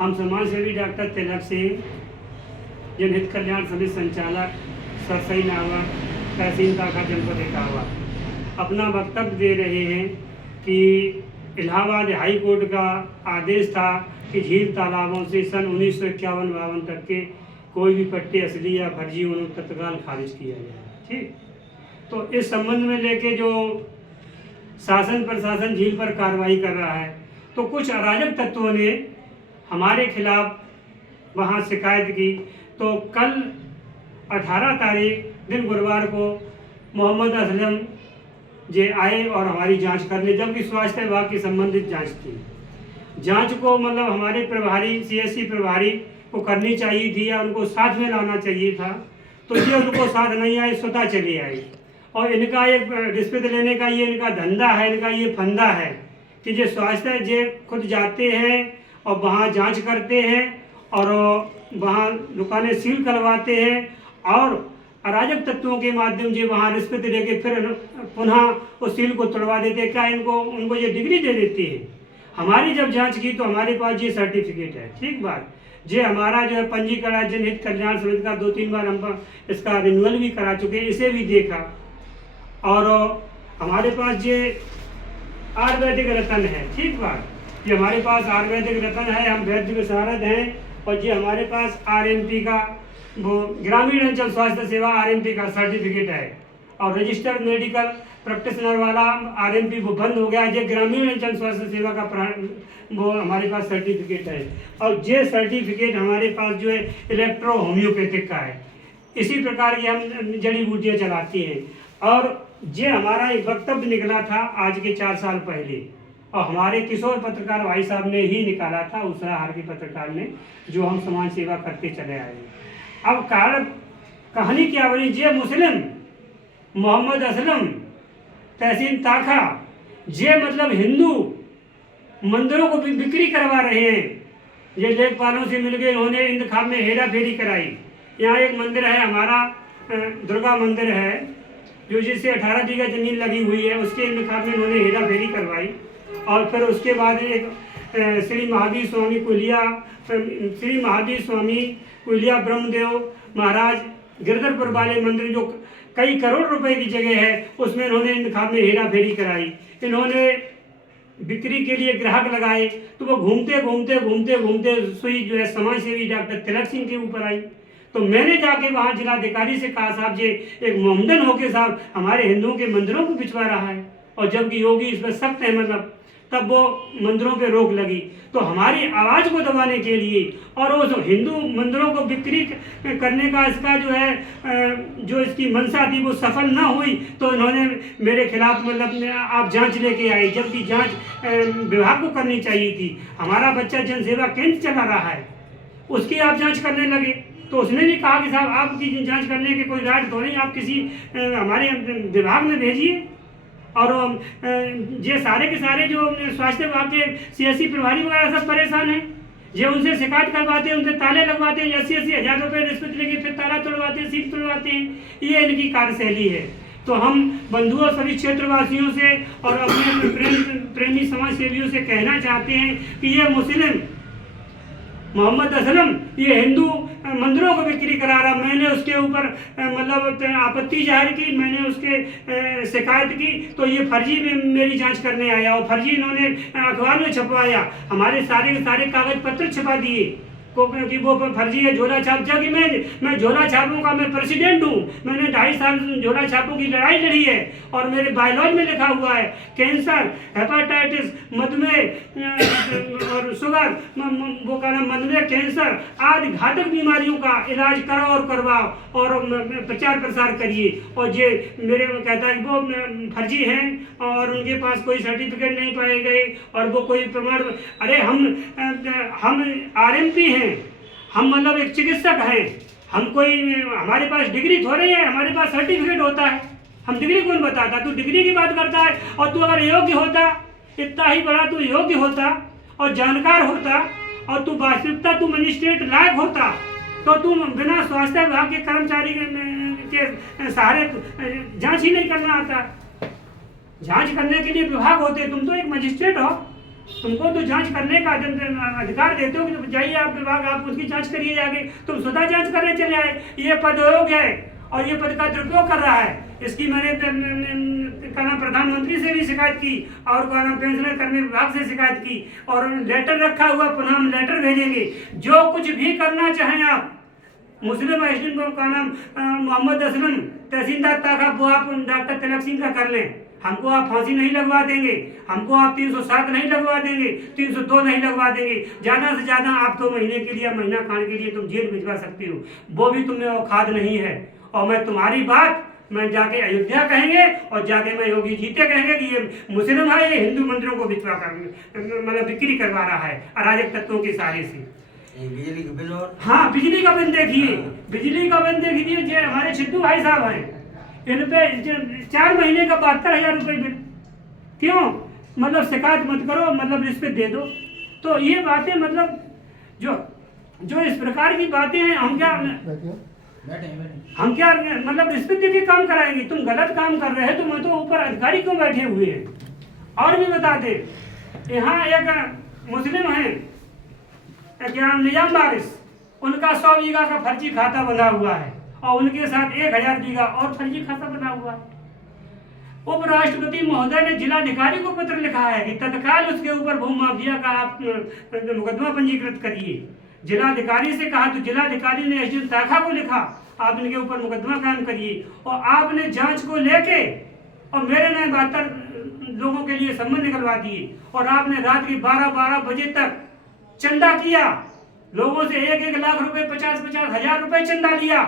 हम समाज सेवी डॉक्टर तिलक सिंह, जनहित कल्याण समिति संचालक, सरसई नावा, तहसील ताखा, जनपद इटावा, अपना वक्तव्य दे रहे हैं कि इलाहाबाद हाई कोर्ट का आदेश था कि झील तालाबों से सन 1951-52 तक के कोई भी पट्टे असली या फर्जी होने तत्काल खारिज किया जाए। ठीक, तो इस संबंध में लेके जो शासन प्रशासन झील पर कार्रवाई कर रहा है, तो कुछ अराजक तत्वों ने हमारे खिलाफ वहाँ शिकायत की। तो कल 18 तारीख दिन गुरुवार को मोहम्मद असलम जे आए और हमारी जांच करने, जबकि स्वास्थ्य विभाग की संबंधित जांच थी। जांच को मतलब हमारे प्रभारी सीएससी प्रभारी को करनी चाहिए थी या उनको साथ में लाना चाहिए था, तो ये उनको साथ नहीं आए, स्वतः चले आए। और इनका एक रिश्वत लेने का ये इनका धंधा है, इनका ये फंदा है कि जो स्वास्थ्य जे खुद जाते हैं और वहाँ जांच करते हैं और वहाँ दुकानें सील करवाते हैं और अराजक तत्वों के माध्यम से वहाँ रिश्वत लेके फिर पुनः उस सील को तोड़वा देते हैं। क्या उनको ये डिग्री दे देती है? हमारी जब जांच की तो हमारे पास ये सर्टिफिकेट है। ठीक बात, जे हमारा जो है पंजीकरण जनहित कल्याण समिति का 2-3 बार हम इसका रिन्यूअल भी करा चुके हैं, इसे भी देखा। और हमारे पास ये आयुर्वेदिक रतन है। ठीक बात, ये हमारे पास आयुर्वेदिक रतन है, हम वैद्य विशारद हैं। और ये हमारे पास आरएमपी का वो ग्रामीण अंचल स्वास्थ्य सेवा आरएमपी का सर्टिफिकेट है। और रजिस्टर्ड मेडिकल प्रैक्टिशनर वाला आरएमपी वो बंद हो गया, ये ग्रामीण अंचल स्वास्थ्य सेवा का वो हमारे पास सर्टिफिकेट है। और ये सर्टिफिकेट हमारे पास जो है इलेक्ट्रो होम्योपैथिक का है। इसी प्रकार की हम जड़ी बूटियाँ चलाती हैं। और ये हमारा एक वक्तव्य निकला था आज के 4 साल पहले, और हमारे किशोर पत्रकार भाई साहब ने ही निकाला था, उसराहार के पत्रकार ने, जो हम समाज सेवा करते चले आए हैं। अब कहानी क्या बनी, ये मुस्लिम मोहम्मद असलम तहसील ताखा, ये मतलब हिंदू मंदिरों को बिक्री करवा रहे हैं। ये लेखपालों से मिलकर इन्होंने इंतखाब में हेरा फेरी कराई। यहाँ एक मंदिर है हमारा, दुर्गा मंदिर है, जो जिससे 18 बीघा जमीन लगी हुई है, उसके इंतखाब में इन्होंने हेरा फेरी करवाई। और फिर उसके बाद एक श्री महावीर स्वामी कुलिया ब्रह्मदेव महाराज गिरधरपुर वाले मंदिर, जो कई करोड़ रुपए की जगह है, उसमें इन्होंने इंतखाब में हेरा फेरी कराई। इन्होंने बिक्री के लिए ग्राहक लगाए, तो वो घूमते घूमते सुई जो है समाज सेवी डॉक्टर तिलक सिंह के ऊपर आई। तो मैंने जाके वहाँ जिलाधिकारी से कहा, साहब जी एक मोमडन होके साहब हमारे हिंदुओं के मंदिरों को बिचवा रहा है, और जबकि योगी इस पर सख्त है, मतलब तब वो मंदिरों पे रोक लगी। तो हमारी आवाज़ को दबाने के लिए और उस हिंदू मंदिरों को बिक्री करने का इसका जो है जो इसकी मंशा थी वो सफल ना हुई, तो इन्होंने मेरे खिलाफ मतलब आप जांच लेके आए, जबकि जांच विभाग को करनी चाहिए थी। हमारा बच्चा जनसेवा केंद्र चला रहा है, उसकी आप जांच करने लगे। तो उसने भी कहा कि साहब आपकी जांच करने के कोई राइट तो नहीं, आप किसी हमारे विभाग में भेजिए। और ये सारे के सारे जो स्वास्थ्य विभाग के सीएससी प्रभारी वगैरह सब परेशान हैं। ये उनसे शिकायत करवाते हैं, उनसे ताले लगवाते हैं, 80-80 हज़ार रुपये रिश्वत लेके फिर ताला तोड़वाते हैं, सील तोड़वाते हैं। ये इनकी कार्यशैली है। तो हम बंधुओं सभी क्षेत्रवासियों से और अपने प्रेमी समाज सेवियों से कहना चाहते हैं कि ये मुस्लिम मोहम्मद असलम ये हिंदू मंदिरों को बिक्री करा रहा। मैंने उसके ऊपर मतलब आपत्ति जाहिर की, मैंने उसके शिकायत की, तो ये फर्जी में मेरी जांच करने आया और फर्जी इन्होंने अखबार में छपवाया, हमारे सारे के सारे कागज पत्र छपा दिए कि वो फर्जी है, झोला छाप। जबकि मैं झोला छापों का मैं प्रेसिडेंट हूँ, मैंने 2.5 साल झोला छापों की लड़ाई लड़ी है। और मेरे बायोलॉजी में लिखा हुआ है कैंसर, हेपेटाइटिस, मधुमेह और शुगर, वो का नाम मधुमेह, कैंसर आदि घातक बीमारियों का इलाज करो और करवाओ और प्रचार प्रसार करिए। और ये मेरे कहता है वो फर्जी हैं और उनके पास कोई सर्टिफिकेट नहीं पाए गए और वो कोई प्रमाण। अरे हम आरएमपी हैं, हम मतलब एक चिकित्सक हैं, हम कोई हमारे पास डिग्री थोड़ी है, हमारे पास सर्टिफिकेट होता है। हम डिग्री कौन बताता? तू डिग्री की बात करता है। और तू अगर योग्य होता, इतना ही बड़ा तू योग्य होता और जानकार होता और तू वास्तविकता तू मजिस्ट्रेट लायक होता, तो तू बिना स्वास्थ्य विभाग के कर्मचारी के सहारे जांच ही नहीं करना आता। जांच करने के लिए विभाग होते, तुम तो एक मजिस्ट्रेट हो, तुमको तो जांच करने का अधिकार देते हो कि तो जाइए आप विभाग, आप उसकी जांच करिए जाके, तुम स्वतः जांच करने चले आए। ये पदयोग है और ये पद का दुरुपयोग कर रहा है। इसकी मैंने क्या नाम प्रधानमंत्री से भी शिकायत की और क्या नाम पेंशनर कर्मी विभाग से शिकायत की और लेटर रखा हुआ, पुनः हम लेटर भेजेंगे। जो कुछ भी करना चाहें आप, मुस्लिम एसडीएम का नाम मोहम्मद असलम तहसीलदार ताका, वो आप डॉक्टर तिलक सिंह का कर लें। हमको आप फांसी नहीं लगवा देंगे, हमको आप 307 नहीं लगवा देंगे, 302 नहीं लगवा देंगे। ज़्यादा से ज़्यादा आप 2 महीने के लिए, महीना खाने के लिए तुम जेल भिजवा सकते हो, वो भी तुम्हें औकात नहीं है। और मैं तुम्हारी बात मैं जाके अयोध्या कहेंगे और जाके मैं योगी जी से कहेंगे कि ये मुस्लिम है, ये हिंदू मंदिरों को बिचवा कर मतलब बिक्री करवा रहा है अराजक तत्वों के सहारे से। बिजली का बिल और हाँ, बिजली का बिल देखिए, बिजली का बिल देखिए। जो हमारे छिट्टू भाई साहब हैं, इन पे 4 महीने का 72,000 रुपये बिल। क्यों? मतलब शिकायत मत करो, मतलब रिश्वत दे दो। तो ये बातें मतलब जो इस प्रकार की बातें हैं, हम क्या मतलब रिश्वत दे के काम कराएंगे? तुम गलत काम कर रहे हो, तुम तो ऊपर अधिकारी क्यों बैठे हुए हैं? और भी बता दे, यहाँ एक मुस्लिम है क्या निजाम वारिस, उनका 100 बीघा का फर्जी खाता बना हुआ है और उनके साथ 1000 बीघा और फर्जी खाता बना हुआ है। उपराष्ट्रपति महोदय ने जिलाधिकारी को पत्र लिखा है कि तत्काल उसके ऊपर भू माफिया का आप मुकदमा पंजीकृत करिए। जिलाधिकारी से कहा तो जिलाधिकारी ने एसडीएम ताखा को लिखा, आप इनके ऊपर मुकदमा कायम करिए। और आपने जांच को लेके और मेरे ने 72 लोगों के लिए सम्मन निकलवा दिए और आपने रात के 12 बजे तक चंदा किया, लोगों से 1-1 लाख रुपए, 50-50 हजार रुपए चंदा लिया